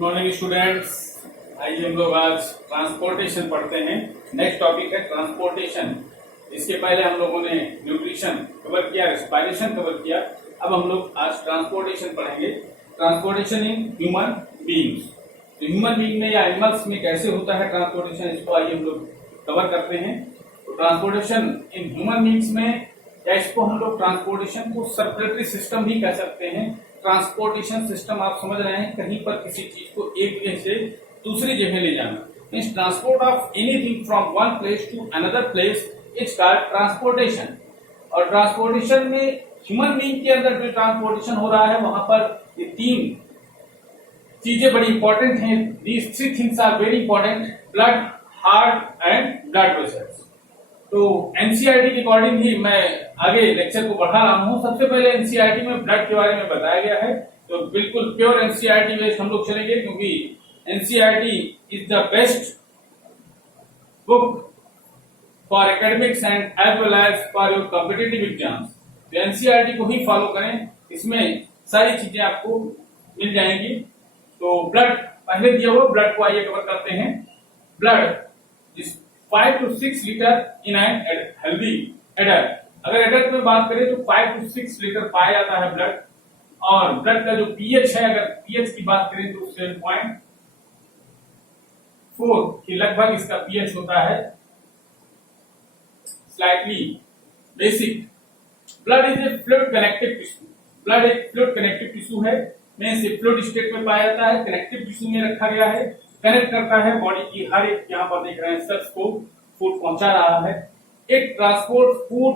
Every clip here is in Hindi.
Morning students. आइए हम लोग आज ट्रांसपोर्टेशन पढ़ते हैं। नेक्स्ट टॉपिक है ट्रांसपोर्टेशन। इसके पहले हम लोगों ने न्यूट्रिशन कवर किया, रेस्पिरेशन कवर किया। अब हम लोग आज ट्रांसपोर्टेशन पढ़ेंगे। Transportation in human beings. तो ह्यूमन बीइंग में या एनिमल्स में कैसे होता है ट्रांसपोर्टेशन, इसको आइए हम लोग कवर करते हैं। तो ट्रांसपोर्टेशन इन ह्यूमन बीइंग्स में, या इसको हम लोग ट्रांसपोर्टेशन को सर्कुलेटरी सिस्टम भी कह सकते हैं। ट्रांसपोर्टेशन सिस्टम आप समझ रहे हैं, कहीं पर किसी चीज को एक जगह से दूसरी जगह ले जाना। Means transport of anything from one place to another place it's called transportation. और ट्रांसपोर्टेशन में ह्यूमन बीइंग के अंदर जो ट्रांसपोर्टेशन हो रहा है, वहां पर ये तीन चीजें बड़ी इंपॉर्टेंट हैं। These three things are very important: blood, heart and blood vessels. तो एनसीईआरटी के अकॉर्डिंग ही मैं आगे लेक्चर को बढ़ा रहा हूं। सबसे पहले एनसीईआरटी में ब्लड के बारे में बताया गया है, तो बिल्कुल प्योर एनसीईआरटी बेस्ड हम लोग चलेंगे, क्योंकि NCERT is the best book for academics and as well as for your competitive exams. तो एनसीईआरटी को ही फॉलो करें, इसमें सारी चीजें आपको मिल जाएंगी। तो ब्लड पहले दिया हुआ, ब्लड को आइए कवर करते हैं। Blood is 5 to 6 litre in an healthy adult. अगर एडल्ट में बात करें तो 5 to 6 लीटर पाया जाता है ब्लड। और ब्लड का जो पीएच है, अगर पीएच की बात करें तो 7.4 के लगभग इसका पीएच होता है, slightly basic. Blood is a fluid connective tissue. Blood एक फ्लूइड कनेक्टिव टिश्यू है, में से फ्लूइड स्टेट में पाया जाता है, कनेक्टिव टिश्यू में रखा गया है, कनेक्ट करता है बॉडी की हर एक, यहाँ पर देख रहे हैं, सेल्स को फूड पहुंचा रहा है। एक transport food,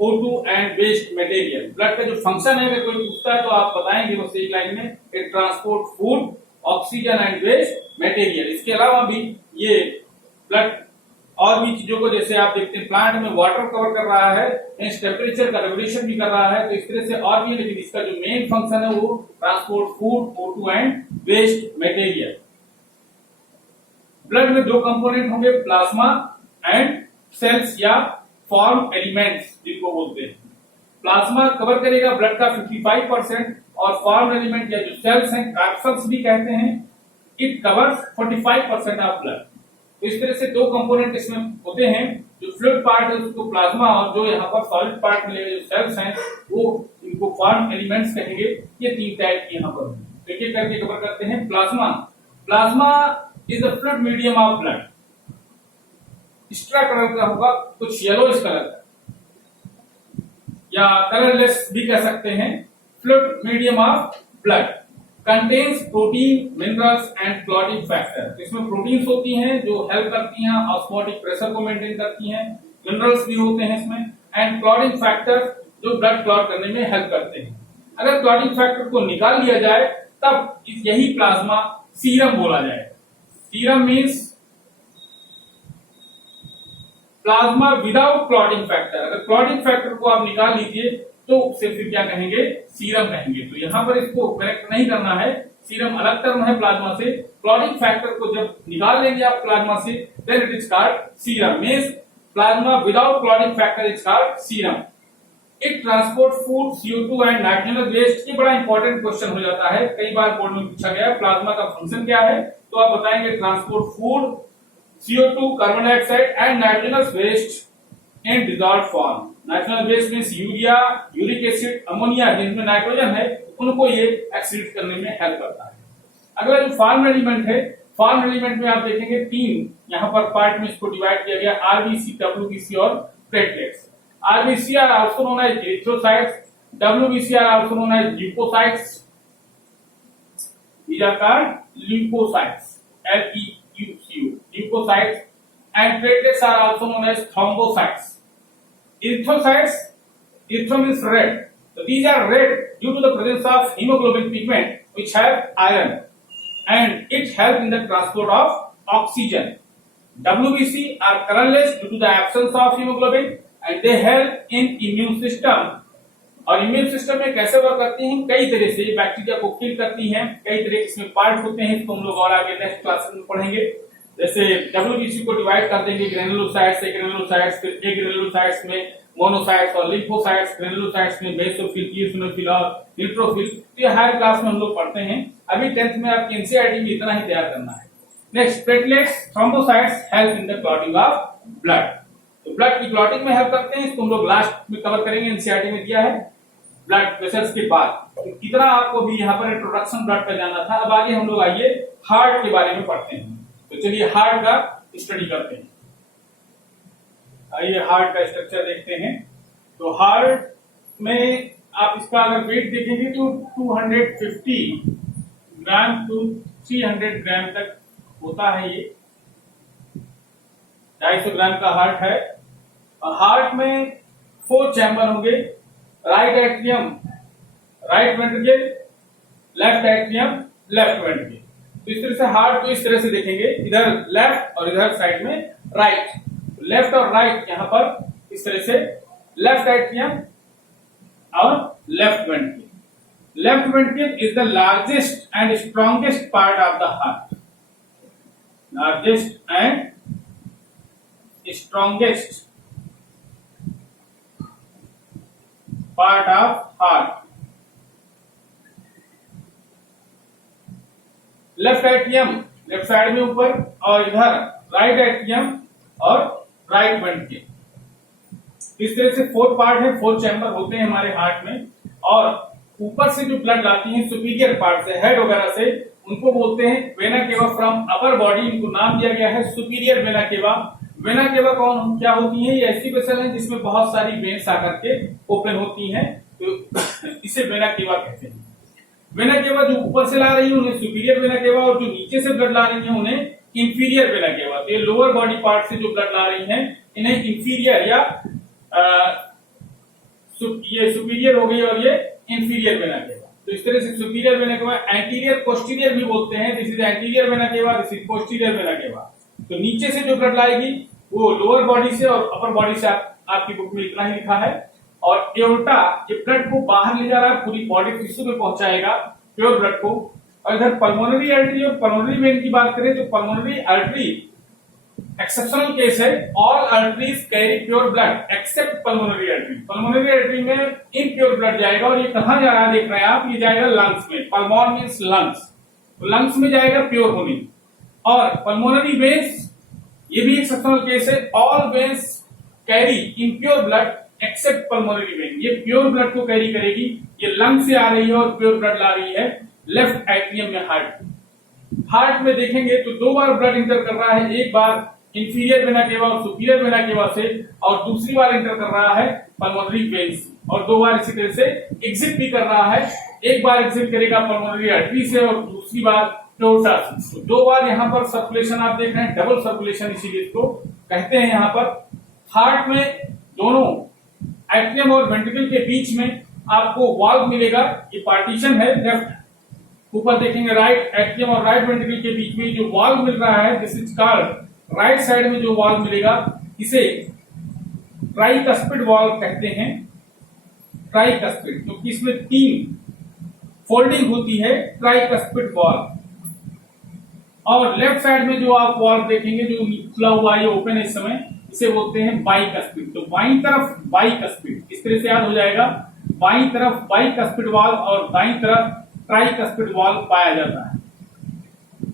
O2 and waste material. Blood का जो फंक्शन है, अगर कोई पूछता है तो आप बताएंगे बस एक लाइन में, एक transport food, oxygen and waste material. इसके अलावा भी ये ब्लड और भी चीजों को, जैसे आप देखते हैं प्लांट में वाटर कवर कर रहा है, टेम्परेचर का रेगुलेशन भी कर रहा है, तो इस तरह से और भी, लेकिन इसका जो मेन फंक्शन है वो transport food, O2 and waste material. Blood में दो कंपोनेंट होंगे, प्लाज्मा एंड सेल्स या फॉर्म एलिमेंट्स जिनको बोलते हैं। प्लाज्मा कवर करेगा ब्लड का 55% और फॉर्म एलिमेंट या जो सेल्स हैं, कार्पल्स भी कहते हैं, इट कवर्स 45% ऑफ ब्लड। तो इस तरह से दो कंपोनेंट इसमें होते हैं। जो फ्लूइड पार्ट है उसको प्लाज्मा, और जो यहाँ पर सॉलिड पार्ट मिलेगा, जो सेल्स हैं, वो इनको फॉर्म एलिमेंट्स कहेंगे। ये तीन टाइप की यहाँ पर एक एक करके कवर करते हैं। Plasma, plasma is the fluid medium of blood. Extra colour का होगा, कुछ येलोइश कलर का, या कलरलेस भी कह सकते हैं। Fluid medium of blood contains protein, minerals and clotting factor. इसमें प्रोटीन्स होती हैं जो हेल्प करती हैं, ऑस्मोटिक प्रेशर को मेंटेन करती हैं। मिनरल्स भी होते हैं इसमें, एंड क्लॉटिंग फैक्टर जो ब्लड क्लॉट करने में हेल्प करते हैं। अगर क्लॉटिंग फैक्टर को निकाल लिया जाए तब यही प्लाज्मा सीरम बोला जाए। Serum means plasma without clotting factor. अगर क्लॉटिंग फैक्टर को आप निकाल लीजिए तो सिर्फ क्या कहेंगे, सीरम कहेंगे। तो यहां पर इसको करेक्ट नहीं करना है, सीरम अलग टर्म है प्लाज्मा से। क्लॉटिंग फैक्टर को जब निकाल लेंगे आप प्लाज्मा से, then it is called serum. Means plasma without clotting factor is called serum. It transport food, CO2 and nitrogenous waste. ये बड़ा इंपॉर्टेंट क्वेश्चन हो जाता है, कई बार बोर्ड में पूछा गया, प्लाज्मा का फंक्शन क्या है, तो आप बताएंगे transport food, CO2, carbon dioxide and nitrogenous waste in dissolved form. Nitrogenous waste means urea, uric acid, ammonia, जिनमें नाइट्रोजन है, उनको ये एक्सक्रीट करने में हेल्प करता है। अगला जो फॉर्म एलिमेंट है, फॉर्म एलिमेंट में आप देखेंगे तीन यहाँ पर पार्ट में इसको डिवाइड किया गया, RBC, WBC और platelets. RBC are also known as erythrocytes, WBC are also known as leukocytes. These are called leukocytes, LEUCO, leukocytes, and platelets are also known as thrombocytes. Erythrocytes, erythro means red, so these are red due to the presence of hemoglobin pigment which have iron, and it helps in the transport of oxygen. WBC are colorless due to the absence of hemoglobin and they help in immune system. और इम्यून सिस्टम में कैसे वर्क करती हैं, कई तरह से बैक्टीरिया को किल करती हैं, कई तरह इसमें पार्ट होते हैं, इसको हम लोग और आगे नेक्स्ट क्लास में पढ़ेंगे। जैसे WBC को डिवाइड कर देंगे ग्रेनुलोसाइट्स से, ग्रेनुलोसाइट्स, फिर ए ग्रेनुलोसाइट्स में मोनोसाइट्स और लिम्फोसाइट्स, ग्रेनुलोसाइट्स में बेसोफिल, इओसिनोफिल और न्यूट्रोफिल। तो ये हायर क्लास में हम लोग पढ़ते हैं। अभी 10th में आपकी एनसीईआरटी में इतना ही तैयार करना है। Next, platelets, thrombocytes help in the clotting of blood. तो ब्लड की क्लॉटिंग में हेल्प करते हैं, इसको हम लोग लास्ट में कवर करेंगे। एनसीईआरटी में दिया है ब्लड वेसल्स के बाद। तो कितना आपको भी यहाँ पर इंट्रोडक्शन ब्लड का जाना था। अब आगे हम लोग आइए हार्ट के बारे में पढ़ते हैं। तो चलिए हार्ट का स्टडी करते हैं। आइए हार्ट का स्ट्रक्चर देखते हैं। तो हार्ट में आप इसका अगर वेट देखेंगे तो 250 ग्राम टू 300 ग्राम तक होता है। ये 250 ग्राम का हार्ट है। और हार्ट में 4 चैम्बर होंगे, right atrium, right ventricle, left atrium, left ventricle. तो इस तरह से हार्ट को इस तरह से देखेंगे, इधर लेफ्ट और इधर साइड में राइट। लेफ्ट और राइट यहाँ पर इस तरह से, लेफ्ट एट्रियम और left ventricle. Left ventricle is the largest and strongest part of the heart. Largest and strongest part of heart. Left atrium left side में ऊपर, और इधर राइट एट्रियम और राइट वेंट्रिकल। इस तरह से 4 पार्ट है, 4 चैम्बर होते हैं हमारे हार्ट में। और ऊपर से जो ब्लड लाती है सुपीरियर पार्ट से, हेड वगैरह से, उनको बोलते हैं vena cava from upper body. इनको नाम दिया गया है superior vena cava. Vena cava कौन क्या होती है? ये ऐसी वेसल है जिसमें बहुत सारी वेन्स आकर के ओपन होती हैं, तो इसे वेना केवा कहते हैं। वेना केवा जो ऊपर से ला रही है उन्हें सुपीरियर वेना केवा, और जो नीचे से ब्लड ला रही है उन्हें इंफीरियर वेना केवा। तो ये लोअर बॉडी पार्ट से जो ब्लड ला रही है इन्हें इंफीरियर या ये सुपीरियर हो गई और ये इंफीरियर वेना केवा। तो इस तरह से superior vena cava, anterior posterior भी बोलते हैं। This is anterior vena cava, this is posterior vena cava. तो नीचे से जो ब्लड लाएगी वो लोअर बॉडी से और अपर बॉडी से। आपकी बुक में इतना ही लिखा है। और एओर्टा ये ब्लड को बाहर ले जा रहा है, पूरी बॉडी टिश्यू में पहुंचाएगा प्योर ब्लड को। और इधर पल्मोनरी आर्टरी और पल्मोनरी वेन की बात करें तो पल्मोनरी आर्टरी एक्सेप्शनल केस है। All arteries carry pure blood accept pulmonary artery. Pulmonary artery में इम्प्योर ब्लड जाएगा, और ये कहां जा रहा है देख रहे हैं आप, ये जाएगा लंग्स में। पल्मोन मींस लंग्स, तो लंग्स में जाएगा प्योर होने। और पल्मोनरी वेन्स ये भी एक्सेप्शनल केस है। All veins carry impure blood accept pulmonary vein. ये प्योर ब्लड को कैरी करेगी। ये लंग से आ रही है और प्योर ब्लड ला रही है लेफ्ट एट्रियम में। हार्ट में देखेंगे तो 2 बार ब्लड इंटर कर रहा है। एक बार इंफीरियर वेना केवा और सुपीरियर वेना केवा से, और दूसरी बार इंटर कर रहा है पल्मोनरी वेन से, और 2 बार इसी तरह से एग्जिट भी कर रहा है। एक बार एग्जिट करेगा पल्मोनरी आर्टरी से और दूसरी बार एओर्टा से। तो 2 बार यहाँ पर सर्कुलेशन आप देख रहे हैं, डबल सर्कुलेशन इसीलिए इसको कहते हैं। यहाँ पर हार्ट में दोनों एट्रियम और वेंट्रिकल के बीच में आपको वाल्व मिलेगा। ये पार्टीशन है। लेफ्ट ऊपर देखेंगे राइट एट्रियम और राइट वेंट्रिकल के बीच में जो वाल्व मिल रहा है, this is called, right side में जो वाल्व मिलेगा इसे ट्राइकस्पिड वाल्व कहते हैं। ट्राइकस्पिड, क्योंकि इसमें 3 फोल्डिंग होती है, ट्राइकस्पिड वाल्व। और लेफ्ट साइड में जो आप वाल्व देखेंगे जो खुला हुआ है, ओपन है इस समय, इसे बोलते हैं बाइकस्पिड। तो बाईं तरफ बाइकस्पिड, इस तरह से याद हो जाएगा। बाईं तरफ बाइकस्पिड वाल्व और दाईं तरफ ट्राइकस्पिड वाल्व पाया जाता है।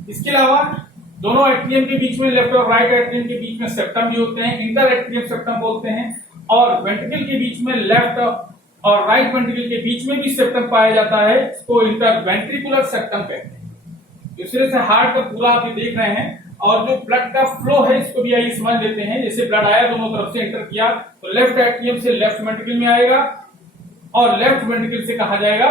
इसके अलावा दोनों एट्रियम के बीच में, लेफ्ट और राइट एट्रियम के बीच में सेप्टम भी होते हैं, इंटर एट्रियम सेप्टम बोलते हैं। और वेंट्रिकल के बीच में, लेफ्ट और राइट वेंट्रिकल के बीच में भी सेप्टम पाया जाता है, इसको इंटर वेंट्रिकुलर सेप्टम कहते हैं। इस तरह से हार्ट का पूरा आप देख रहे हैं। और जो ब्लड का फ्लो है इसको भी आइए समझ लेते हैं। जैसे ब्लड आया दोनों तरफ से इंटर किया तो लेफ्ट एट्रियम से लेफ्ट वेंट्रिकल में आएगा, और लेफ्ट वेंट्रिकल से कहा जाएगा,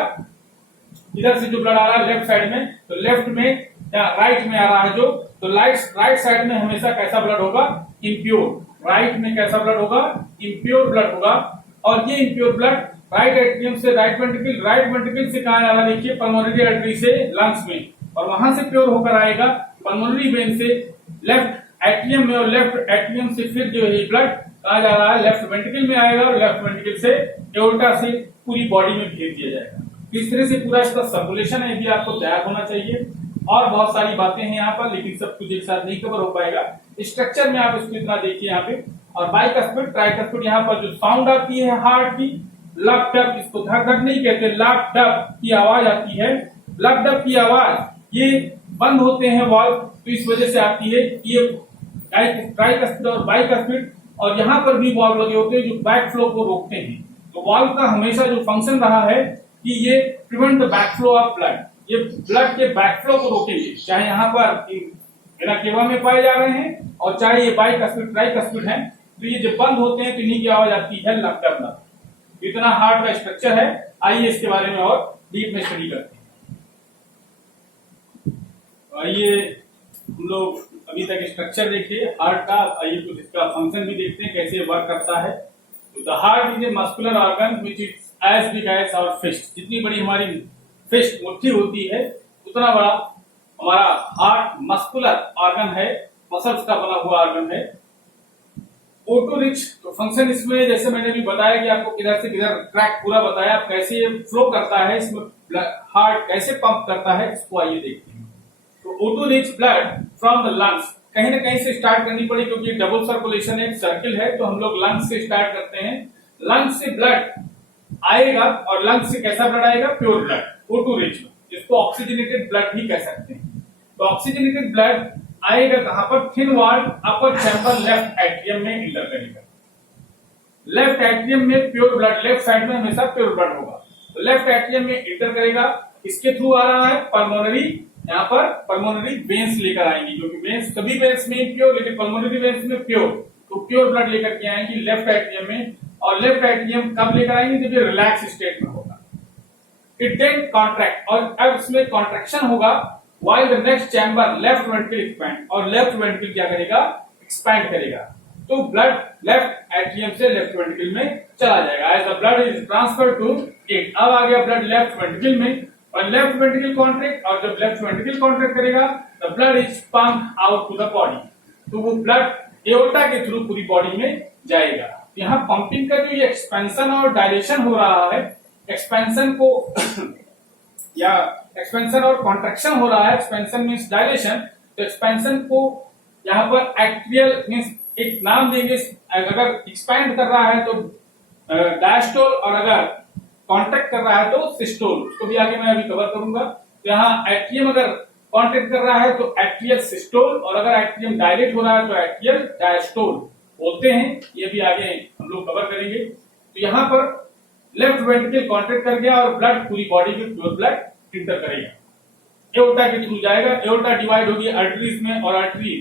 इधर से जो ब्लड आ रहा है लेफ्ट साइड में, तो लेफ्ट में या राइट में आ रहा है जो, तो राइट साइड में हमेशा कैसा ब्लड होगा? इम्प्योर। राइट में कैसा ब्लड होगा? इम्प्योर ब्लड होगा। और ये इम्प्योर ब्लड राइट एट्रियम से राइट वेंट्रिकल से कहा जा रहा है, देखिए पल्मोनरी आर्टरी से लंग्स में, और वहां से प्योर होकर आएगा पल्मोनरी वेन से लेफ्ट एट्रियम में, और लेफ्ट एट्रियम से फिर जो है ब्लड कहा जा रहा है लेफ्ट वेंट्रिकल में आएगा, और लेफ्ट वेंट्रिकल से एओर्टा से पूरी बॉडी में भेज दिया जाएगा। इस तरह से पूरा इसका सर्कुलेशन है, भी आपको तैयार होना चाहिए। और बहुत सारी बातें हैं यहाँ पर, लेकिन सब कुछ एक साथ नहीं कवर हो पाएगा। स्ट्रक्चर में आप इसको इतना देखिए, यहाँ पे और बाइकस्पिड ट्राइकस्पिड। यहाँ पर जो साउंड आती है हार्ट की, लक डक, इसको धक धक नहीं कहते, लक डक की आवाज आती है। लक डक की आवाज ये बंद होते हैं वाल्व, तो इस वजह से आती है। ये ट्राइकस्पिड और बाइकस्पिड, और यहाँ पर भी वाल्व लगे होते हैं जो बैक फ्लो को रोकते हैं। तो वाल्व का हमेशा जो फंक्शन रहा है कि ये prevent the back flow of blood, ये ब्लड के बैक फ्लो को रोकेंगे, चाहे यहाँ पर वेना केवा में पाए जा रहे हैं और चाहे ये बाइकस्पिड ट्राइकस्पिड है। तो ये जब बंद होते हैं तो इन्हीं की आवाज आती है लक डक लक। इतना हार्ट का स्ट्रक्चर है, आइए इसके बारे में और डीप में स्टडी करते हैं। आइए हम लोग अभी तक स्ट्रक्चर देखिए हार्ट का, आइए कुछ इसका फंक्शन भी देखते हैं कैसे वर्क करता है। तो the heart is a muscular organ which is as big as our fist. जितनी बड़ी हमारी फिस्ट मुट्ठी होती है उतना बड़ा हमारा हार्ट मस्कुलर ऑर्गन है, मसल्स का बना हुआ ऑर्गन है। O2 रिच तो फंक्शन इसमें, जैसे मैंने भी बताया कि आपको किधर से किधर ट्रैक पूरा बताया, कैसे ये फ्लो करता है, इसमें हार्ट कैसे पंप करता है, इसको आइए देखते हैं। तो O2 rich blood from the lungs, कहीं ना कहीं से स्टार्ट करनी पड़ी क्योंकि डबल सर्कुलेशन एक सर्किल है, तो हम लोग लंग्स से स्टार्ट करते हैं। लंग्स से ब्लड आएगा, और लंग्स से कैसा ब्लड आएगा? प्योर ब्लड, O2 रिच, जिसको ऑक्सीजनेटेड ब्लड भी कह सकते हैं। तो ऑक्सीजनेटेड ब्लड आएगा कहां पर? थिन वॉल्ड अपर चैम्बर लेफ्ट एट्रियम में इंटर करेगा। लेफ्ट एट्रियम में प्योर ब्लड, लेफ्ट साइड में हमेशा प्योर ब्लड होगा, तो लेफ्ट एट्रियम में इंटर करेगा। इसके थ्रू आ रहा है पल्मोनरी, यहाँ पर पल्मोनरी वेन्स लेकर आएंगी, क्योंकि वेन्स सभी वेन्स में प्योर, लेकिन पल्मोनरी वेन्स में प्योर, तो प्योर ब्लड लेकर के आएंगी लेफ्ट एट्रियम में। और लेफ्ट एट्रियम कब लेकर आएंगे? जब ये रिलैक्स स्टेट में होगा। इट देन कॉन्ट्रैक्ट, और अब इसमें कॉन्ट्रैक्शन होगा while the next chamber left ventricle expand, और लेफ्ट वेंट्रिकल क्या करेगा? एक्सपैंड करेगा। तो ब्लड लेफ्ट एट्रियम से लेफ्ट वेंट्रिकल में चला जाएगा। As the blood is transfer to it, अब आ गया ब्लड लेफ्ट वेंट्रिकल में, और लेफ्ट वेंट्रिकल कॉन्ट्रैक्ट, और जब लेफ्ट वेंट्रिकल कॉन्ट्रैक्ट करेगा the blood is pump out to the body, तो वो ब्लड एओर्टा के थ्रू पूरी बॉडी में जाएगा। यहाँ पंपिंग का जो ये एक्सपेंशन और डायलेशन हो रहा है, एक्सपेंशन को या एक्सपेंशन और कॉन्ट्रैक्शन हो रहा है, एक्सपेंशन मींस डायलेशन, तो एक्सपेंशन को यहाँ पर एट्रियल मींस एक नाम देंगे। अगर एक्सपैंड कर रहा है तो डायस्टोल, और अगर कॉन्ट्रैक्ट कर रहा है तो सिस्टोल, उसको भी आगे मैं अभी कवर करूंगा। तो यहाँ एट्रियम अगर कॉन्ट्रैक्ट कर रहा है तो एट्रियल सिस्टोल, और अगर एट्रियम डायलेट हो रहा है तो एट्रियल डायस्टोल बोलते हैं, ये भी आगे हम लोग कवर करेंगे। तो यहाँ पर लेफ्ट वेंट्रिकल कॉन्ट्रैक्ट कर गया और ब्लड पूरी बॉडी में प्योर ब्लड इंटर करेगा, एओर्टा के थ्रू जाएगा। एओर्टा डिवाइड होगी आर्टरीज में, और आर्टरी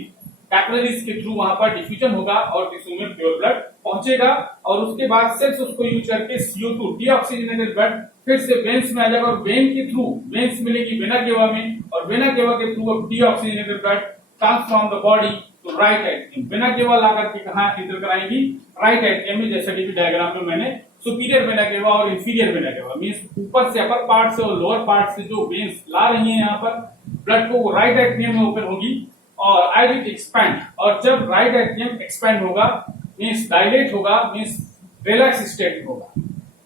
कैपिलरीज के थ्रू वहां पर डिफ्यूजन होगा और टिश्यू में प्योर ब्लड पहुंचेगा। और उसके बाद सेल्स उसको यूज करके CO2 डीऑक्सीजनेटेड ब्लड फिर से वेन्स में आ जाएगा, और वेन के थ्रू वेन्स मिलेगी वेना केवा में, और वेना केवा के थ्रू अब deoxygenated blood transfer from the body to right atrium. Vena cava लाकर के कहां इंटर कराएंगी? राइट एट्रियम में, जैसा कि डायग्राम में मैंने सुपीरियर वेना केवा और इंफीरियर वेना केवा मींस ऊपर से अपर पार्ट से और लोअर पार्ट से जो वेन्स ला रही हैं यहाँ पर ब्लड को, वो राइट एट्रियम में ओपन होगी और एज इट एक्सपैंड, और जब राइट एट्रियम एक्सपैंड होगा मींस डायलेट होगा मींस रिलैक्स स्टेट में होगा।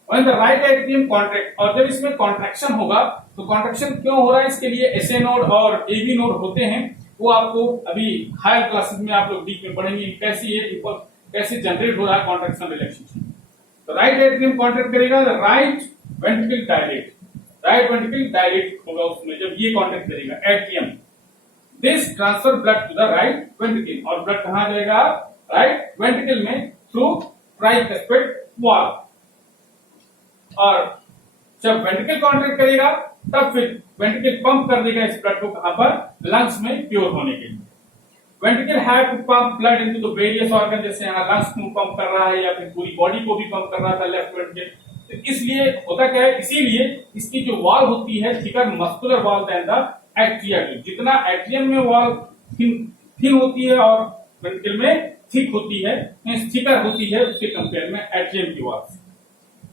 When the right atrium contract, और जब इसमें कॉन्ट्रैक्शन होगा तो कॉन्ट्रैक्शन क्यों हो रहा है? इसके लिए एसए नोड और एबी नोड होते हैं, वो आपको अभी हायर क्लासेस में आप लोग डीप में पढ़ेंगे कैसे जनरेट हो रहा है कॉन्ट्रैक्शन रिलैक्सेशन। तो राइट एट्रियम कॉन्ट्रैक्ट करेगा, right ventricle dilate, right ventricle dilate होगा उसमें जब ये कॉन्ट्रैक्ट करेगा atrium. This transfer blood to the right ventricle, और ब्लड कहां जाएगा? राइट वेंट्रिकल में थ्रू ट्राइकस्पिड वाल्व। और जब वेंट्रिकल कॉन्ट्रैक्ट करेगा तब फिर वेंट्रिकल पंप कर देगा इस ब्लड को कहां पर? लंग्स में प्योर होने के लिए। Ventricle have to pump blood into the various organ, जैसे यहाँ लंग्स को पंप कर रहा है या फिर पूरी बॉडी को भी पंप कर रहा था लेफ्ट वेंट्रिकल। तो इसलिए होता क्या है, इसीलिए इसकी जो वॉल होती है thicker muscular wall than the atrium. जितना एट्रियम में वॉल थिन होती है और वेंट्रिकल में थिक होती है, थिकर होती है, उसके कंपेयर में एट्रियम की वॉल्स।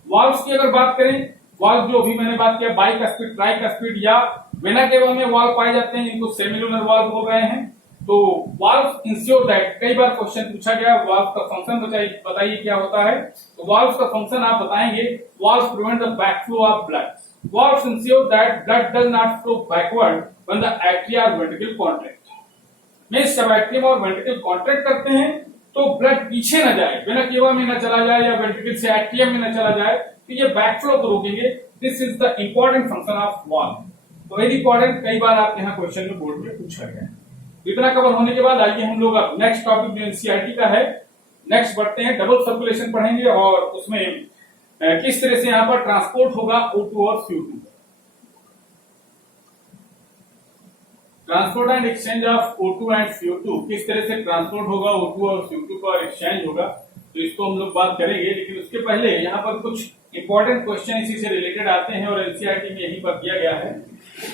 वॉल्स की अगर बात करें, वॉल्व जो अभी मैंने बात किया बाइकस्पिड ट्राइकस्पिड या वेना केवा में वॉल्व पाए जाते हैं, इनको सेमिलुनर वॉल्व बोल रहे हैं। तो वाल्व इंश्योर दैट, कई बार क्वेश्चन पूछा गया वाल्व का फंक्शन बताइए क्या होता है। तो वाल्व का फंक्शन आप बताएंगे, valve prevent the backflow of blood. Valve ensure that blood does not flow backward when the atria और वेंट्रिकल कॉन्ट्रैक्ट। मींस जब एट्रियम और वेंट्रिकल कॉन्ट्रैक्ट करते हैं तो ब्लड पीछे न जाए, वेना केवा में न चला जाए या वेंट्रिकल से एट्रियम में न चला जाए, तो ये बैकफ्लो को रोकेंगे। This is the important function of valve. तो वेरी इंपॉर्टेंट, कई बार आप यहाँ क्वेश्चन में बोर्ड में पूछा गया है। इतना कवर होने के बाद आइए हम लोग अब नेक्स्ट टॉपिक जो एनसीईआरटी का है, नेक्स्ट बढ़ते हैं। डबल सर्कुलेशन पढ़ेंगे और उसमें किस तरह से यहाँ पर ट्रांसपोर्ट होगा O2 और CO2। Transport and exchange of O2 and CO2, किस तरह से ट्रांसपोर्ट होगा O2 और CO2 का एक्सचेंज होगा, तो इसको हम लोग बात करेंगे। लेकिन उसके पहले यहाँ पर कुछ इंपॉर्टेंट क्वेश्चन इसी से रिलेटेड आते हैं और एनसीईआरटी में यही पर किया गया है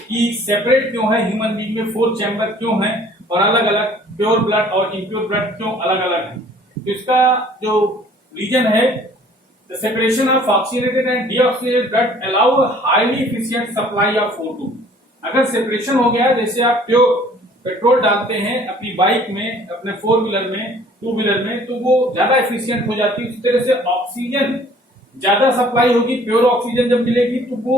कि सेपरेट क्यों है ह्यूमन बीइंग में 4 चैम्बर क्यों है और अलग अलग प्योर ब्लड और इम्प्योर ब्लड क्यों अलग अलग है। तो इसका जो रीजन है, the separation of oxygenated and deoxygenated blood allow highly efficient supply of O2। अगर सेपरेशन हो गया, जैसे आप प्योर पेट्रोल डालते हैं अपनी बाइक में, अपने 4 व्हीलर में, 2 व्हीलर में, तो वो ज्यादा एफिशिएंट हो जाती है। उस तरह से ऑक्सीजन ज्यादा सप्लाई होगी, प्योर ऑक्सीजन जब मिलेगी तो वो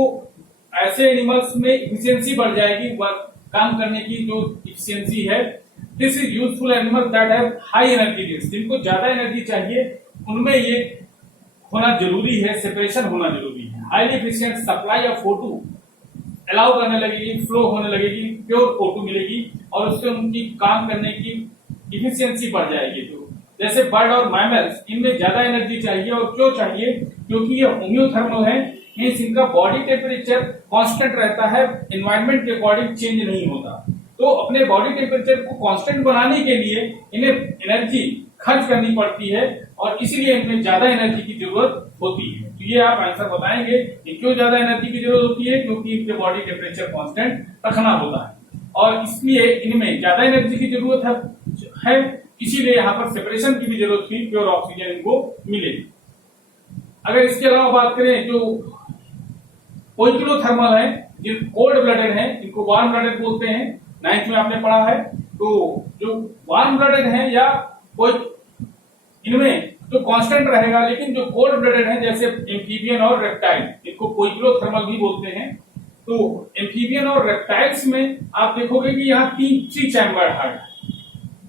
ऐसे एनिमल्स में इफिशियंसी बढ़ जाएगी, काम करने की जो इफिशियंसी है। This is useful animal that have high energy needs, जिनको ज्यादा एनर्जी चाहिए उनमें ये होना जरूरी है, सेपरेशन होना जरूरी है। Highly efficient supply of O2 allow करने लगेगी, फ्लो होने लगेगी, प्योर O2 मिलेगी और उससे उनकी काम करने की इफिशियंसी बढ़ जाएगी। तो जैसे बर्ड और मैमल्स, इनमें ज्यादा एनर्जी चाहिए और क्यों चाहिए, क्योंकि ये होम्योथर्मल है, मींस इनका बॉडी टेम्परेचर कांस्टेंट रहता है, एनवायरनमेंट के अकॉर्डिंग चेंज नहीं होता। तो अपने बॉडी टेम्परेचर को कांस्टेंट बनाने के लिए इन्हें एनर्जी खर्च करनी पड़ती है और इसलिए इनमें ज्यादा एनर्जी की जरूरत होती है। तो ये आप आंसर बताएंगे कि क्यों ज्यादा एनर्जी की जरूरत होती है, क्योंकि इनके बॉडी टेम्परेचर कांस्टेंट रखना होता है और इसलिए इनमें ज्यादा एनर्जी की जरूरत है, इसीलिए यहाँ पर सेपरेशन की भी जरूरत थी, प्योर ऑक्सीजन इनको मिले। अगर इसके अलावा बात करें जो पोइकिलोथर्मल है, जो कोल्ड ब्लडेड है, इनको वार्म ब्लडेड बोलते हैं, 9th में आपने पढ़ा है। तो जो वार्म ब्लडेड है या इनमें तो कांस्टेंट रहेगा, लेकिन जो कोल्ड ब्लडेड है जैसे एम्फीबियन और रेप्टाइल, इनको पोइकिलोथर्मल भी बोलते हैं। तो एम्फीबियन और रेप्टाइल्स में आप देखोगे कि यहाँ 3 चैम्बर हार्ट,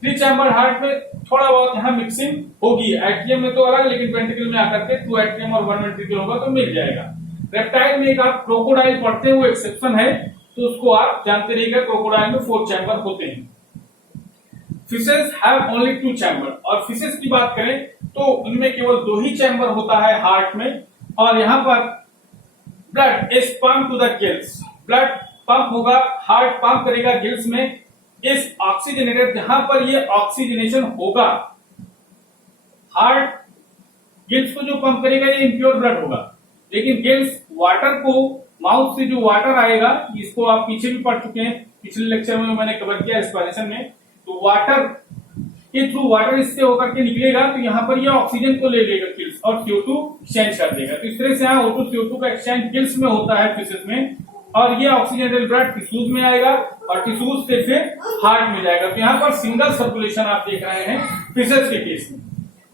3 चैम्बर हार्ट में थोड़ा बहुत यहाँ मिक्सिंग होगी। एट्रियम में तो अलग, लेकिन वेंट्रिकल में आकर के 2 एट्रियम और 1 वेंट्रिकल होगा तो मिल जाएगा। रेप्टाइल में एक आप क्रोकोडाइल पढ़ते हैं, वो एक्सेप्शन है, तो उसको आप जानते रहिएगा, क्रोकोडाइल में 4 चैम्बर होते हैं। फिशेस हैव ओनली 2 चैम्बर, और फिशेस की बात करें तो उनमें केवल 2 ही चैम्बर होता है हार्ट में। और यहाँ पर blood is pump to the gills, blood pump होगा, हार्ट पंप करेगा गिल्स में, इस ऑक्सीजनेटेड, जहां पर ये ऑक्सीजनेशन होगा, हार्ट गिल्स को जो पंप करेगा ये इम्प्योर ब्लड होगा। लेकिन गिल्स वाटर को, माउथ से जो वाटर आएगा, इसको आप पीछे भी पढ़ चुके हैं, पिछले लेक्चर में मैंने कवर किया रेस्पिरेशन में। तो वाटर के थ्रू, वाटर इससे होकर के निकलेगा, तो यहाँ पर ये ऑक्सीजन को ले लेगा गिल्स और CO2 एक्सचेंज कर देगा। तो इस तरह से यहाँ O2 CO2 का एक्सचेंज गिल्स में होता है फिशेस में, और ये ऑक्सीजनेटेड ब्लड टिश्यूज में आएगा और टिश्यूज से फिर हार्ट में जाएगा। तो यहाँ पर सिंगल सर्कुलेशन आप देख रहे हैं फिशेस के केस में।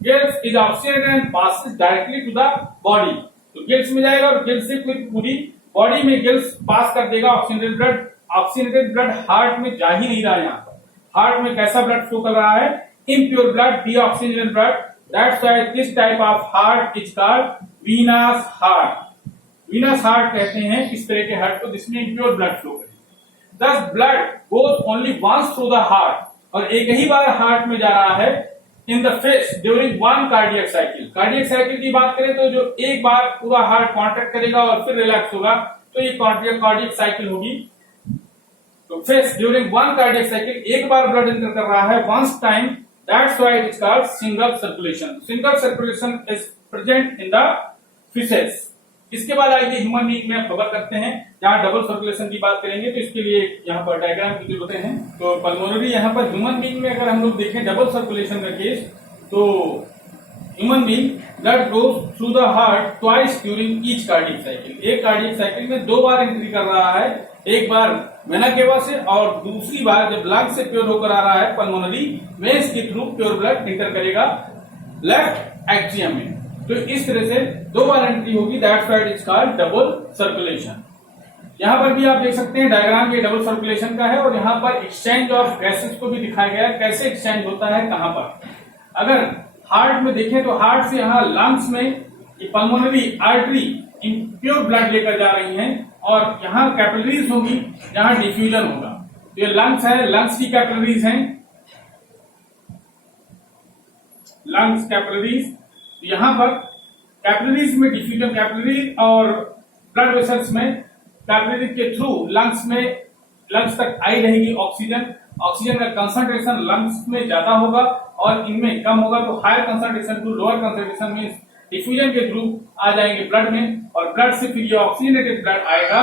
Gills is oxygenated and passes directly to the body, तो गिल्स में जाएगा और गिल्स से फिर पूरी बॉडी में गिल्स पास कर देगा oxygenated blood. Oxygenated blood heart में जा ही नहीं रहा है। यहाँ पर हार्ट में कैसा ब्लड फ्लो कर रहा है, impure blood, deoxygenated blood. That's why this type of heart is called venous heart. Venous heart कहते हैं इस तरह के हार्ट को जिसमें इम्प्योर ब्लड फ्लो करे। Thus blood goes only once through the heart, और एक ही बार हार्ट में जा रहा है in the phase during 1 cardiac cycle. Cardiac cycle की बात करें तो जो एक बार पूरा हार्ट कॉन्ट्रैक्ट करेगा और फिर रिलैक्स होगा, तो ये कार्डियक साइकिल होगी। तो फेस ड्यूरिंग 1 कार्डियक साइकिल, एक बार ब्लड एंटर कर रहा है once time, that's why it is called single circulation. Single circulation is present in the fishes. इसके बाद आइए ह्यूमन बीइंग में कवर करते हैं, जहां डबल सर्कुलेशन की बात करेंगे, तो इसके लिए यहाँ पर डायग्राम की जरूरत है। तो पल्मोनरी, यहाँ पर ह्यूमन बीइंग में अगर हम लोग देखें डबल सर्कुलेशन का केस, तो human being blood goes through the heart twice during each cardiac cycle. एक कार्डियक साइकिल में 2 बार एंट्री कर रहा है, एक बार वेना केवा से और दूसरी बार जब लंग से प्योर होकर आ रहा है पल्मोनरी वेन्स के थ्रू प्योर ब्लड एंटर करेगा लेफ्ट एट्रियम में। तो इस तरह से 2 बार एंट्री होगी, that's why it is called double circulation. यहाँ पर भी आप देख सकते हैं डायग्राम ये डबल सर्कुलेशन का है, और यहाँ पर एक्सचेंज ऑफ गैसेस को भी दिखाया गया है, कैसे एक्सचेंज होता है, कहां पर। अगर हार्ट में देखें तो हार्ट से यहाँ लंग्स में ये पल्मोनरी आर्टरी इम्प्योर ब्लड लेकर जा रही हैं और यहाँ कैपिलरीज होगी जहां डिफ्यूजन होगा। तो ये लंग्स है, लंग्स की कैपिलरीज हैं, लंग्स कैपिलरीज। यहाँ पर कैपिलरीज में डिफ्यूजन, कैपिलरी और ब्लड वेसल्स में कैपिलरी के थ्रू लंग्स तक आई रहेगी ऑक्सीजन। ऑक्सीजन का कंसंट्रेशन लंग्स में ज्यादा होगा और इनमें कम होगा, तो higher concentration to lower concentration में डिफ्यूजन के थ्रू आ जाएंगे ब्लड में और ब्लड से फिर ये ऑक्सीजनेटेड ब्लड आएगा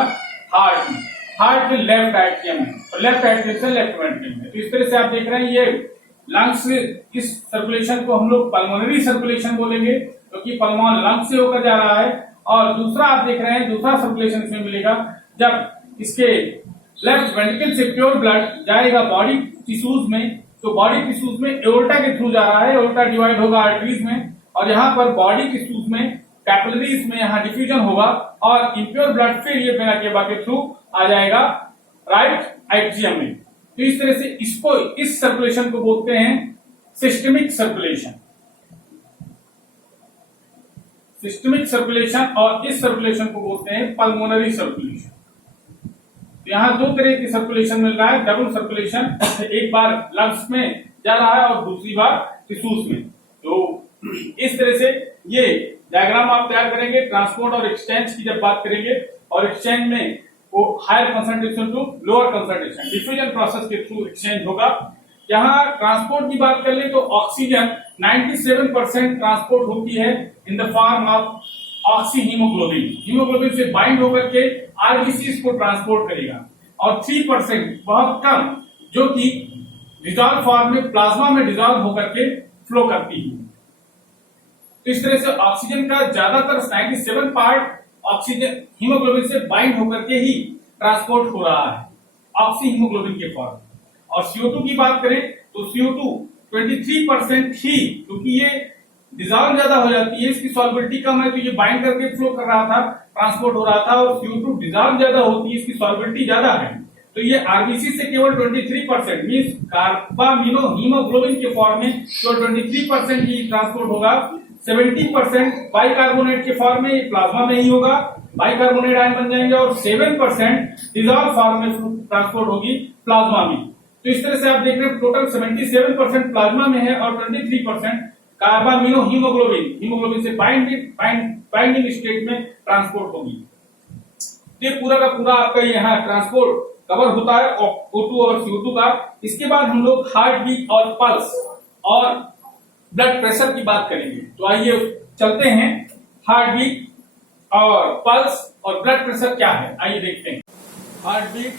हार्ट में। हार्ट में लेफ्ट एट्रियम है और लेफ्ट एट्रियम से लेफ्ट वेंट्रिकल में। तो इस तरह से आप देख रहे हैं ये लंग्स से इस सर्कुलेशन को हम लोग पल्मोनरी सर्कुलेशन बोलेंगे क्योंकि पल्मोन लंग्स से होकर जा रहा है। और दूसरा आप देख रहे हैं दूसरा सर्कुलेशन इसमें मिलेगा जब इसके लेफ्ट वेंट्रिकल से प्योर ब्लड जाएगा बॉडी टिश्यूज में। तो बॉडी टिश्यूज में एओर्टा के थ्रू जा रहा है, एओर्टा डिवाइड होगा आर्टरीज में और यहाँ पर बॉडी टिश्यूज में कैपिलरीज में यहाँ डिफ्यूजन होगा और इम्प्योर ब्लड फिर ये वेना केवा के थ्रू आ जाएगा राइट एट्रियम में। तो इस तरह से इसको इस सर्कुलेशन को बोलते हैं सिस्टमिक सर्कुलेशन। सिस्टमिक सर्कुलेशन और इस सर्कुलेशन को बोलते हैं पल्मोनरी सर्कुलेशन। तो यहाँ दो तरह की सर्कुलेशन मिल रहा है, डबल सर्कुलेशन, एक बार लंग्स में जा रहा है और दूसरी बार टिश्यूज में। तो इस तरह से ये डायग्राम आप तैयार करेंगे। ट्रांसपोर्ट और एक्सचेंज की जब बात करेंगे और एक्सचेंज में वो higher concentration to lower concentration diffusion process के थ्रू एक्सचेंज होगा। यहाँ ट्रांसपोर्ट की बात कर ले तो ऑक्सीजन 97% ट्रांसपोर्ट होती है in the form of oxy haemoglobin. Haemoglobin से बाइंड होकर के आरबीसी को ट्रांसपोर्ट करेगा और 3% बहुत कम जो कि डिजॉल्व फॉर्म में प्लाज्मा में डिजॉल्व होकर के फ्लो करती है। तो इस तरह से ऑक्सीजन का ज्यादातर 97 पार्ट ऑक्सीजन हीमोग्लोबिन से बाइंड होकर के ही ट्रांसपोर्ट हो रहा है ऑक्सी हीमोग्लोबिन के फॉर्म। और CO2 की बात करें तो CO2 23% ही, क्योंकि ये डिजॉल्व ज्यादा हो जाती है, इसकी सॉल्बिलिटी कम है तो ये बाइंड करके फ्लो कर रहा था, ट्रांसपोर्ट हो रहा था। और CO2 डिजॉल्व ज्यादा होती है, इसकी सॉल्बिलिटी ज्यादा है, तो ये आरबीसी से केवल 23% मींस कार्बामिनो हीमोग्लोबिन के फॉर्म में केवल 23% ही ट्रांसपोर्ट होगा। 70% बाइकार्बोनेट के फॉर्म में प्लाज्मा में ही होगा, बाइकार्बोनेट आयन बन जाएंगे और 7% डिजॉल्व फॉर्म में ट्रांसपोर्ट होगी प्लाज्मा में। तो इस तरह से आप देख रहे हैं टोटल 77% प्लाज्मा में है और 23% कार्बामिनो हीमोग्लोबिन से बाइंडिंग स्टेट में ट्रांसपोर्ट होगी। ये पूरा का पूरा आपका यहाँ ट्रांसपोर्ट कवर होता है O2 और CO2 का। इसके बाद हम लोग हार्ट बीट और पल्स और ब्लड प्रेशर की बात करेंगे। तो आइए चलते हैं हार्ट बीट और पल्स और ब्लड प्रेशर क्या है, आइए देखते हैं। Heartbeat,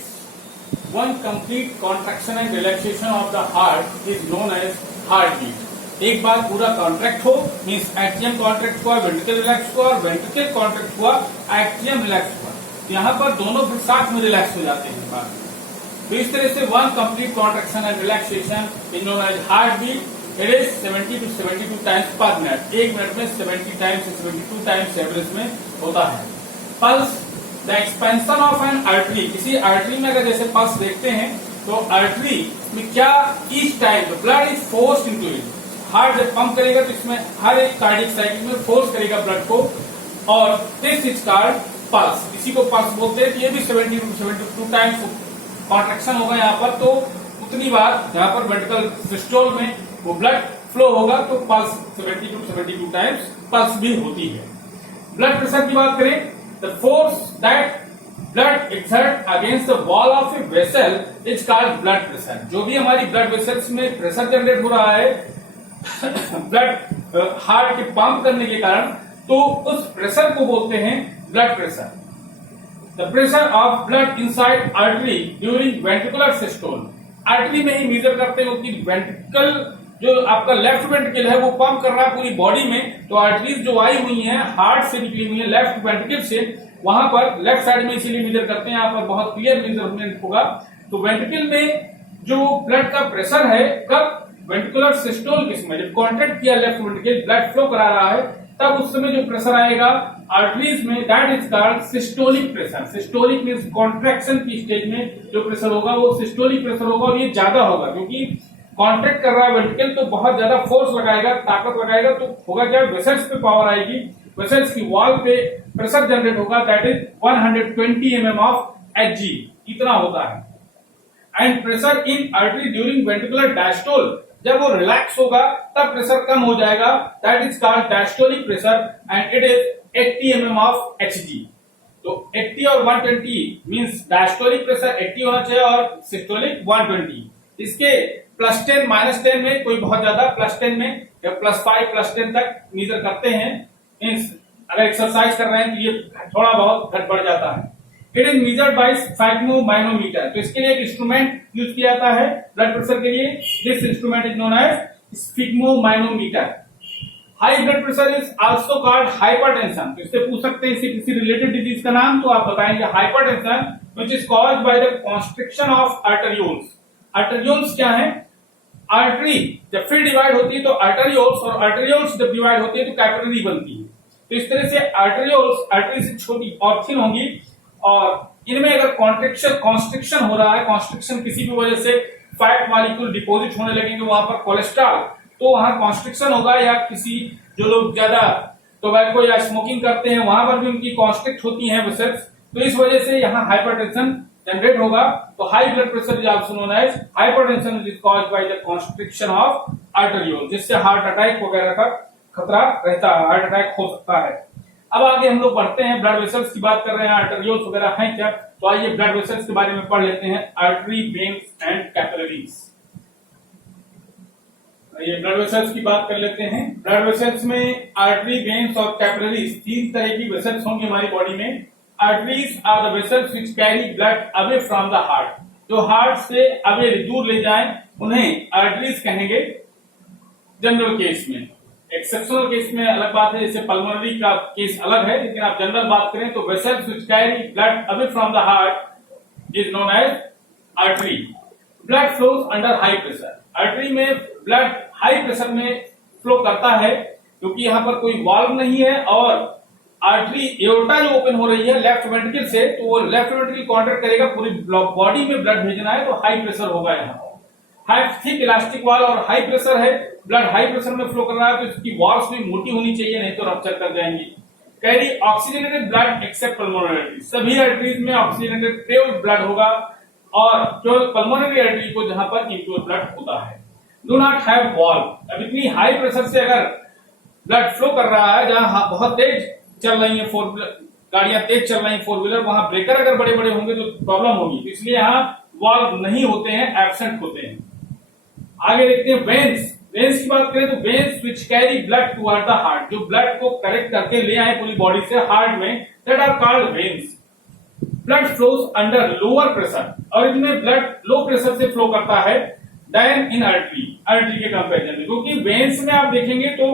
one complete contraction and relaxation of the heart is known as heartbeat. एक बार पूरा कॉन्ट्रैक्ट हो मीन्स एट्रियम कॉन्ट्रैक्ट हुआ, वेंट्रिकल रिलैक्स हुआ और वेंट्रिकल कॉन्ट्रैक्ट हुआ, एट्रियम रिलैक्स हुआ। यहाँ पर दोनों फिर साथ में रिलैक्स हो जाते हैं बाद। तो इस तरह से one complete contraction and relaxation is known as heartbeat. It is 70 to 72 times per minute. एक मिनट में 70 टाइम्स से 72 टाइम्स एवरेज में होता है। Pulse, the expansion of N artery. किसी आर्टरी में अगर जैसे पल्स देखते हैं तो आर्टरी में क्या each time blood is forced into it. Heart जब पंप करेगा तो इसमें हर एक कार्डियक साइकिल में फोर्स करेगा ब्लड को और दिस इज कॉल्ड पल्स। इसी को पल्स बोलते हैं। ये भी 70 to 72 टाइम्स कॉन्ट्रैक्शन होगा यहाँ पर, तो उतनी बार जहां पर वेंट्रिकल सिस्टोल में वो ब्लड फ्लो होगा तो पल्स 70 to 72 टाइम्स पल्स भी होती है। ब्लड प्रेशर की बात करें, the force that blood exert against the wall of a vessel is called blood pressure. जो भी हमारी ब्लड वेसल्स में प्रेशर जनरेट हो रहा है ब्लड हार्ट के पंप करने के कारण, तो उस प्रेशर को बोलते हैं blood pressure. The pressure of blood inside artery during ventricular systole. Artery में ही मेजर करते हैं क्योंकि वेंट्रिकल जो आपका लेफ्ट वेंट्रिकल है वो पंप कर रहा है पूरी बॉडी में, तो आर्टरीज जो आई हुई हैं हार्ट से निकली हुई है लेफ्ट वेंट्रिकल से, वहां पर लेफ्ट साइड में इसीलिए मेजर करते हैं। यहाँ पर बहुत क्लियर मेजरमेंट होगा। तो वेंट्रिकल में जो ब्लड का प्रेशर है कब वेंट्रिकुलर सिस्टोल के समय जब कॉन्ट्रैक्ट किया लेफ्ट वेंट्रिकल ब्लड फ्लो करा रहा है तब उस समय जो प्रेशर आएगा आर्टरीज में that is called systolic pressure. Systolic means contraction की स्टेज में जो प्रेशर होगा वो सिस्टोलिक प्रेशर होगा और ये ज्यादा होगा क्योंकि कॉन्ट्रैक्ट कर रहा है वेंट्रिकल तो बहुत ज्यादा फोर्स लगाएगा, ताकत लगाएगा, तो होगा क्या, वेसल्स पे पावर आएगी, वेसल्स की वॉल पे प्रेशर जनरेट होगा, that is 120 mm of Hg, इतना होता है। And pressure in artery during ventricular diastole, जब वो रिलैक्स होगा तब प्रेशर कम हो जाएगा, that is called diastolic pressure and it is 80 mm of Hg। तो 80 और 120 मींस डायस्टोलिक प्रेशर 80 होना चाहिए और सिस्टोलिक 120। इसके +10 -10 में कोई बहुत ज्यादा, +10 में या +5 +10 तक मेजर करते हैं। मींस अगर एक्सरसाइज कर रहे हैं तो ये थोड़ा बहुत घट बढ़ जाता है। इट इज मेजर्ड बाय स्फिग्मोमाइनोमीटर, तो इसके लिए एक इंस्ट्रूमेंट यूज किया जाता है ब्लड प्रेशर के लिए। This instrument is known as sphygmomanometer. High blood pressure is also called hypertension, तो इससे पूछ सकते हैं इसे किसी रिलेटेड डिजीज का नाम, तो आप बताएंगे hypertension which is caused by the constriction of arterioles. Arterioles क्या है, आर्टरी जब फिर डिवाइड होती है तो आर्टेरियोल्स, और आर्टेरियोल्स जब डिवाइड होती है तो कैपिलरी बनती है। तो इस तरह से आर्टेरियोल्स आर्टरी से छोटी और थिन होंगी, और इनमें अगर कॉन्स्ट्रिक्शन हो रहा है, कॉन्स्ट्रिक्शन किसी भी वजह से फैट मॉलिक्यूल डिपॉजिट होने लगेंगे वहां पर, कोलेस्ट्रॉल, तो वहां कॉन्स्ट्रिक्शन होगा, या किसी जो लोग ज्यादा टोबैको या स्मोकिंग करते हैं वहां पर भी उनकी कॉन्स्ट्रिक्ट होती है वेसल्स, तो इस वजह से यहाँ हाइपरटेंशन जनरेट होगा। तो high blood pressure is also known as hypertension, which is caused by the constriction of arteriole, जिससे हार्ट अटैक वगैरह का खतरा रहता है, हार्ट अटैक हो सकता है। अब आगे हम लोग बढ़ते हैं, ब्लड वेसल्स की बात कर रहे हैं, आर्टेरियोल्स वगैरह हैं क्या, तो आइए ब्लड वेसल्स के बारे में पढ़ लेते हैं। Artery, veins and capillaries. ये ब्लड वेसल्स की बात कर लेते हैं। ब्लड वेसल्स में आर्टरी, वेन्स और कैपिलरीज, तीन तरह की वेसल्स होंगी हमारी बॉडी में। Arteries are the vessels which carry blood away from the heart, जो हार्ट से अवे दूर ले जाएं उन्हें आर्टरीज कहेंगे जनरल केस में। एक्सेप्शनल केस में अलग बात है, जैसे पल्मोनरी का केस अलग है, लेकिन आप जनरल बात करें तो vessels which carry blood away from the heart is known as artery. Blood flows under high pressure, artery में ब्लड हाई प्रेशर में फ्लो करता है, क्योंकि यहाँ पर कोई वाल्व नहीं है, और आर्टरी एओर्टा जो ओपन हो रही है लेफ्ट वेंट्रिकल से, तो वो लेफ्ट वेंट्रिकल कॉन्ट्रैक्ट करेगा, पूरी बॉडी में ब्लड भेजना है, तो हाई प्रेशर होगा यहाँ। हाई थिक इलास्टिक वॉल और हाई प्रेशर है, ब्लड हाई प्रेशर में फ्लो कर रहा है, तो इसकी वॉल्स भी मोटी होनी चाहिए, नहीं तो रप्चर कर जाएंगी। Carry oxygenated blood accept pulmonary artery, सभी आर्टरीज में ऑक्सीजनेटेड प्योर ब्लड होगा, और केवल पल्मोनरी आर्टरी को जहां पर इम्प्योर ब्लड होता है। डू नॉट हैव वॉल्व, अब इतनी हाई प्रेशर से अगर ब्लड फ्लो कर रहा है, जहां बहुत तेज चल रही है गाड़ियां तेज चल रही है, 4 व्हीलर, वहां ब्रेकर अगर बड़े बड़े होंगे तो प्रॉब्लम होगी, तो इसलिए यहाँ वॉल्व नहीं होते हैं, एब्सेंट होते हैं। आगे देखते हैं वेन्स। वेन्स की बात करें तो veins which carry blood toward the heart, जो ब्लड को कलेक्ट करके ले आए पूरी बॉडी से हार्ट में, that are called veins. Blood flows under lower pressure, और इनमें ब्लड लो प्रेशर से फ्लो करता है देन इन आर्टरी, आर्टरी के कंपेरिजन में, क्योंकि वेन्स में आप देखेंगे तो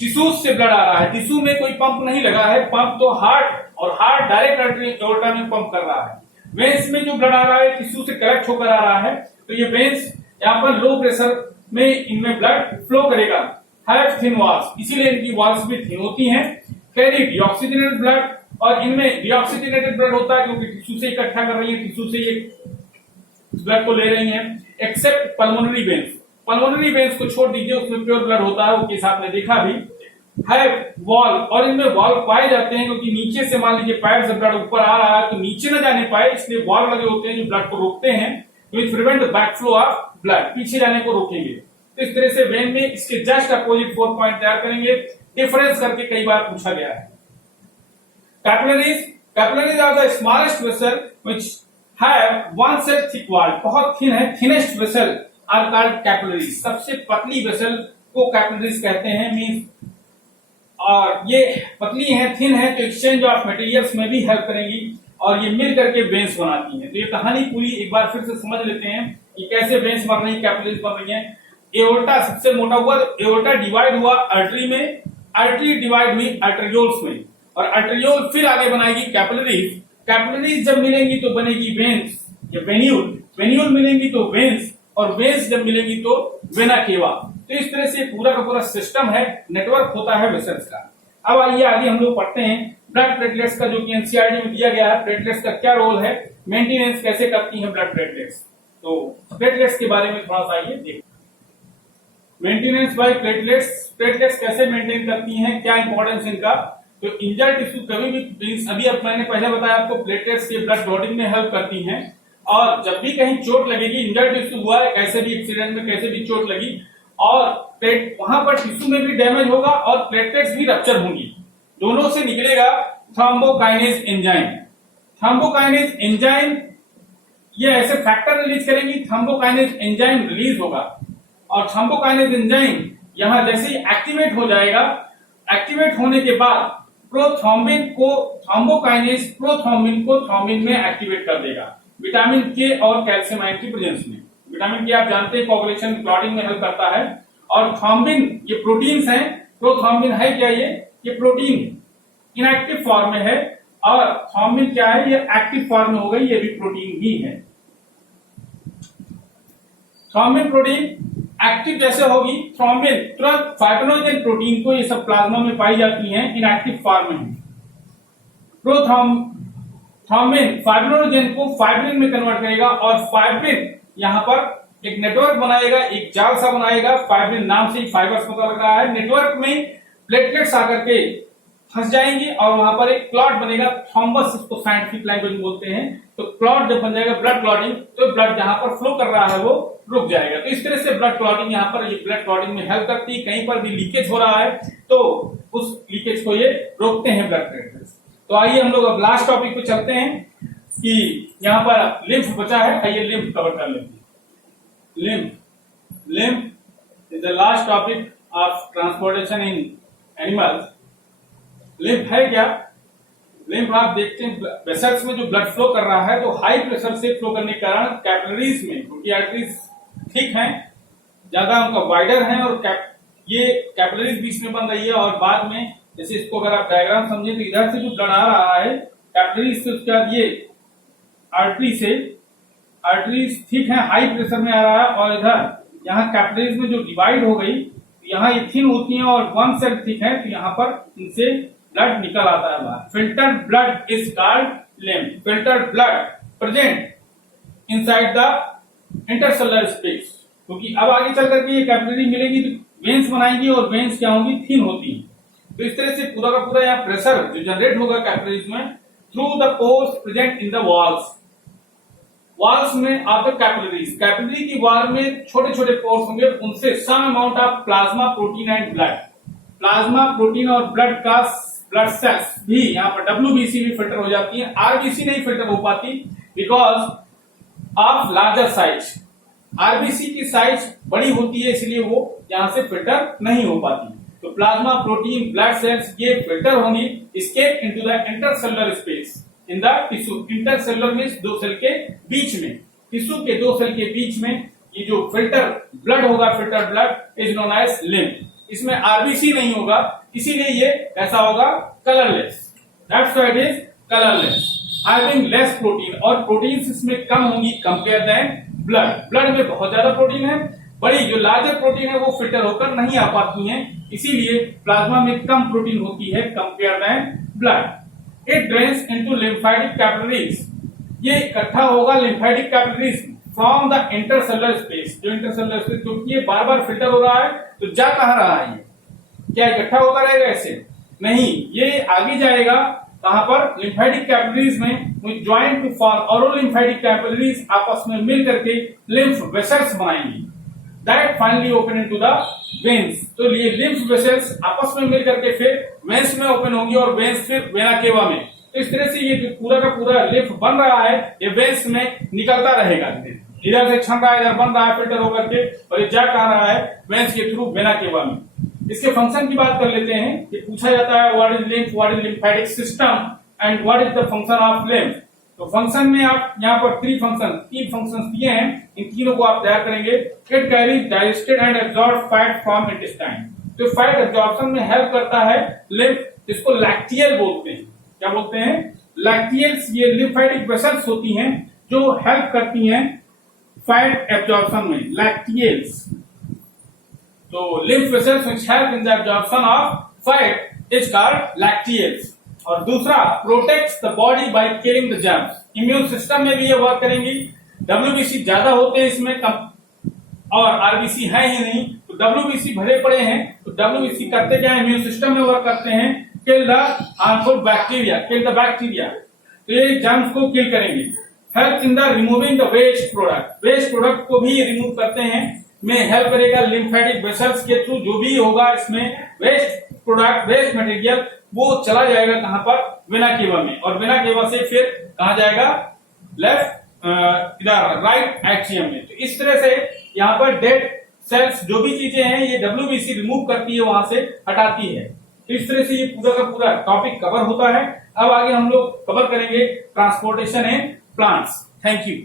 टिश्यूज से ब्लड आ रहा है, टिश्यू में कोई पंप नहीं लगा है, पंप तो हार्ट, और हार्ट डायरेक्ट आर्टरी एओर्टा में पंप कर रहा है। वेन्स में जो ब्लड आ रहा है टिश्यू से कलेक्ट होकर आ रहा है, तो ये वेन्स यहाँ पर लो प्रेशर में इनमें ब्लड फ्लो करेगा। हैव थिन वॉल्स, इसीलिए इनकी वॉल्स भी थिन होती हैं। कैरी डीऑक्सीजनेटेड ब्लड, और इनमें डीऑक्सीजनेटेड ब्लड होता है क्योंकि टिश्यू से इकट्ठा कर रही है, टिश्यू से ये ब्लड को ले रही है। Accept pulmonary veins, pulmonary veins को छोड़ दीजिए, उसमें प्योर ब्लड होता है, वो केस आपने देखा भी। हैव वॉल, और इनमें वॉल पाए जाते हैं, क्योंकि नीचे से मान लीजिए पैर से ब्लड ऊपर आ रहा है तो नीचे न जाने पाए, इसलिए वॉल लगे होते हैं जो ब्लड को रोकते हैं, which prevent the backflow of blood, पीछे जाने को रोकेंगे। तो इस तरह से वेन में इसके जस्ट अपोजिट 4 पॉइंट तैयार करेंगे, डिफरेंस करके कई बार पूछा गया है। Capillaries, capillaries are the smallest vessel which have one cell thick wall, बहुत थिन है, thinnest vessel are called capillaries, सबसे पतली वेसल को कैपिलरीज कहते हैं। मींस और ये पतली है, थिन है, तो एक्सचेंज ऑफ मटेरियल्स में भी हेल्प करेंगी, और ये मिल करके वेन्स बनाती हैं। तो ये कहानी पूरी एक बार फिर से समझ लेते हैं कि कैसे वेन्स बन रही है, कैपिलरीज बन रही है। एओर्टा सबसे मोटा हुआ, तो एओर्टा डिवाइड हुआ आर्टरी में, आर्टरी डिवाइड हुई आर्टेरियोल्स में, और आर्टेरियोल फिर आगे बनाएगी कैपिलरीज। कैपिलरीज जब मिलेंगी तो बनेगी वेन्स या वेन्यूल, वेन्यूल मिलेंगी तो वेन्स, और वेन्स जब मिलेंगी तो वेना केवा। तो इस तरह से पूरा का पूरा सिस्टम है, नेटवर्क होता है वेसल्स का। अब आइए आगे हम लोग पढ़ते हैं ब्लड प्लेटलेट्स का, जो कि एनसीईआरटी में दिया गया है। प्लेटलेट्स का क्या रोल है, मेंटेनेंस कैसे करती है ब्लड प्लेटलेट्स। तो प्लेटलेट्स के बारे में थोड़ा सा ये देखते। मेंटेनेंस बाय प्लेटलेट्स, प्लेटलेट्स कैसे मेंटेन करती हैं, क्या इंपॉर्टेंस इनका। तो इंजर्ड टिश्यू कभी भी, अभी अब मैंने पहले बताया आपको, प्लेटलेट्स ये ब्लड क्लॉटिंग में हेल्प करती हैं। और जब भी कहीं चोट लगेगी, इंजर्ड टिश्यू हुआ है, कैसे भी एक्सीडेंट में कैसे भी चोट लगी और वहां पर टिश्यू में भी डैमेज होगा और प्लेटलेट्स भी रप्चर होंगी, दोनों से निकलेगा थ्रोम्बोकाइनेज एंजाइम। थ्रोम्बोकाइनेज एंजाइम ये ऐसे फैक्टर रिलीज करेंगी, थ्रोम्बोकाइनेज एंजाइम रिलीज होगा और थ्रोम्बोकाइनेज एंजाइम यहां जैसे ही एक्टिवेट हो जाएगा, एक्टिवेट होने के बाद प्रोथ्रोम्बिन को थ्रोम्बोकाइनेज प्रोथ्रोम्बिन को थ्रोम्बिन में एक्टिवेट कर देगा, विटामिन के और कैल्शियम आयन की प्रेजेंस में। विटामिन के आप जानते हैं कोगुलेशन क्लॉटिंग में हेल्प करता है, और थ्रोम्बिन ये प्रोटीन्स हैं। प्रोथ्रोम्बिन है क्या, ये प्रोटीन इनएक्टिव फॉर्म में है, और थ्रोम्बिन क्या है, ये एक्टिव फॉर्म में हो गई, ये भी प्रोटीन ही है। थ्रोम्बिन प्रोटीन एक्टिव जैसे होगी, थ्रोम्बिन तुरंत फाइब्रिनोजेन प्रोटीन को, ये सब प्लाज्मा में पाई जाती हैं, इनएक्टिव फॉर्म में। थ्रोम्बिन फाइब्रिनोजेन को फाइब्रिन में कन्वर्ट करेगा और फाइब्रिन यहां पर एक नेटवर्क बनाएगा, एक जाल सा बनाएगा, फाइब्रिन नाम से ही फाइबर्स पता लग रहा है। नेटवर्क में प्लेटलेट्स आकर के फंस जाएंगे और वहां पर एक क्लॉट बनेगा, थ्रोम्बस इसको साइंटिफिक लैंग्वेज में बोलते हैं। तो क्लॉट जब बन जाएगा, ब्लड क्लॉटिंग, तो ब्लड जहां पर फ्लो कर रहा है वो रुक जाएगा। तो इस तरह से ब्लड क्लॉटिंग यहाँ पर, ये ब्लड क्लॉटिंग में हेल्प करती है। कहीं पर भी लीकेज हो रहा है तो उस लीकेज को ये रोकते हैं ब्लड प्लेटलेट्स। तो आइए हम लोग अब लास्ट टॉपिक पे चलते हैं कि यहाँ पर लिम्फ बचा है, आइए लिम्फ कवर कर लेते हैं। Lymph is the last topic of transportation in animals. Lymph है क्या, लिम्फ आप देखते हैं वेसल्स में जो ब्लड फ्लो कर रहा है, तो हाई प्रेशर से फ्लो करने के कारण कैपिलरीज में, क्योंकि आर्टरीज ठीक है, ज्यादा उनका वाइडर है और ये कैपिलरीज बीच में बन रही है, और बाद में जैसे इसको अगर आप डायग्राम समझें तो इधर से जो ब्लड आ रहा है कैपिलरीज से, उसके बाद ये आर्टरी से, आर्टरीज ठीक है हाई प्रेशर में आ रहा है, और इधर यहाँ कैपिलरीज में जो डिवाइड हो गई, यहाँ ये थिन होती है और वन सेल ठीक है, तो यहाँ पर इनसे ब्लड निकल आता है बाहर। Filtered blood is called lymph. Filtered blood present inside the intercellular space, क्योंकि अब आगे चल करके ये कैपिलरी मिलेगी तो वेन्स बनाएंगी, और वेन्स क्या होंगी, थिन होती है। तो इस तरह से पूरा का पूरा यहाँ प्रेशर जो जनरेट होगा कैपिलरीज में through the pores present in the walls में ऑफ द कैपिलरीज। कैपिलरी की वॉल में छोटे छोटे पोर्स होंगे, उनसे some amount of plasma protein and blood, plasma protein और ब्लड का ब्लड सेल्स भी यहाँ पर WBC भी फिल्टर हो जाती है। RBC नहीं फिल्टर हो पाती because of larger size. RBC की साइज बड़ी होती है, इसलिए वो यहां से फिल्टर नहीं हो पाती। तो प्लाज्मा प्रोटीन ब्लड सेल्स ये फिल्टर होंगी, escape into the intercellular space in the tissue. Intercellular means दो सेल के बीच में, टिश्यू के दो सेल के बीच में ये जो फिल्टर ब्लड होगा, filter blood is known as lymph. इसमें RBC नहीं होगा, इसीलिए ये ऐसा होगा colourless. That's why it is colourless, having less protein, और प्रोटीन्स इसमें कम होंगी कंपेयर देन ब्लड। ब्लड में बहुत ज्यादा प्रोटीन है, बड़ी जो लार्जर प्रोटीन है वो फिल्टर होकर नहीं आ पाती हैं, इसीलिए प्लाज्मा में कम प्रोटीन होती है compare than blood. It drains into lymphatic capillaries, ये इकट्ठा होगा lymphatic capillaries from the intercellular space. जो इंटरसेलुलर स्पेस, क्योंकि ये बार बार फिल्टर हो रहा है तो जा कहां रहा है, ये क्या इकट्ठा होता रहेगा ऐसे नहीं, ये आगे जाएगा कहां पर, लिम्फेटिक कैपिलरीज में ज्वाइंट टू फॉर्म, और लिम्फेटिक कैपिलरीज आपस में मिल करके लिम्फ वेसल्स बनाएंगी that finally open into the veins. तो ये लिम्फ वेसल्स आपस में मिल करके फिर वेन्स में ओपन होंगी और वेन्स फिर वेना केवा में। तो इस तरह से ये जो पूरा का पूरा लिम्फ बन रहा है ये वेन्स में निकलता रहेगा, इधर से छन रहा है, इधर बन रहा है फिल्टर होकर के, और ये जा कहां रहा है, वेन्स के थ्रू वेना केवा में। इसके फंक्शन की बात कर लेते हैं। ये पूछा जाता है what is lymph, what is lymphatic system and what is the function of lymph. तो फंक्शन में आप यहाँ पर तीन फंक्शन दिए हैं, इन तीनों को आप तैयार करेंगे। It carries digested and absorb fat from intestine, तो फैट एब्जॉर्प्शन में हेल्प करता है लिम्फ, जिसको लैक्टियल बोलते हैं। क्या बोलते हैं, लैक्टियल्स। ये लिम्फेटिक वेसल्स होती हैं जो हेल्प करती हैं फैट एब्जॉर्प्शन में, लैक्टियल्स। तो lymph vessels which help in the absorption of fat is called lacteals। और दूसरा protects the body by killing the germs। Immune system में भी ये वर्क करेंगी, WBC ज्यादा होते हैं इसमें कम, और RBC है ही नहीं, तो WBC भरे पड़े हैं। तो WBC करते क्या है, इम्यून सिस्टम में वर्क करते हैं, kill the harmful bacteria, kill the bacteria, तो ये जर्म्स को किल करेंगे। Help in the removing the waste product, waste product को भी रिमूव करते हैं, में हेल्प करेगा। लिम्फेटिक वेसल्स के थ्रू जो भी होगा इसमें वेस्ट प्रोडक्ट, वेस्ट मटेरियल, वो चला जाएगा कहां पर, वेना केवा में, और वेना केवा से फिर कहा जाएगा, लेफ्ट इधर राइट एट्रियम में। तो इस तरह से यहाँ पर डेड सेल्स जो भी चीजें हैं ये WBC रिमूव करती है, वहां से हटाती है। तो इस तरह से ये पूरा का पूरा टॉपिक कवर होता है। अब आगे हम लोग कवर करेंगे transportation and plants. Thank you.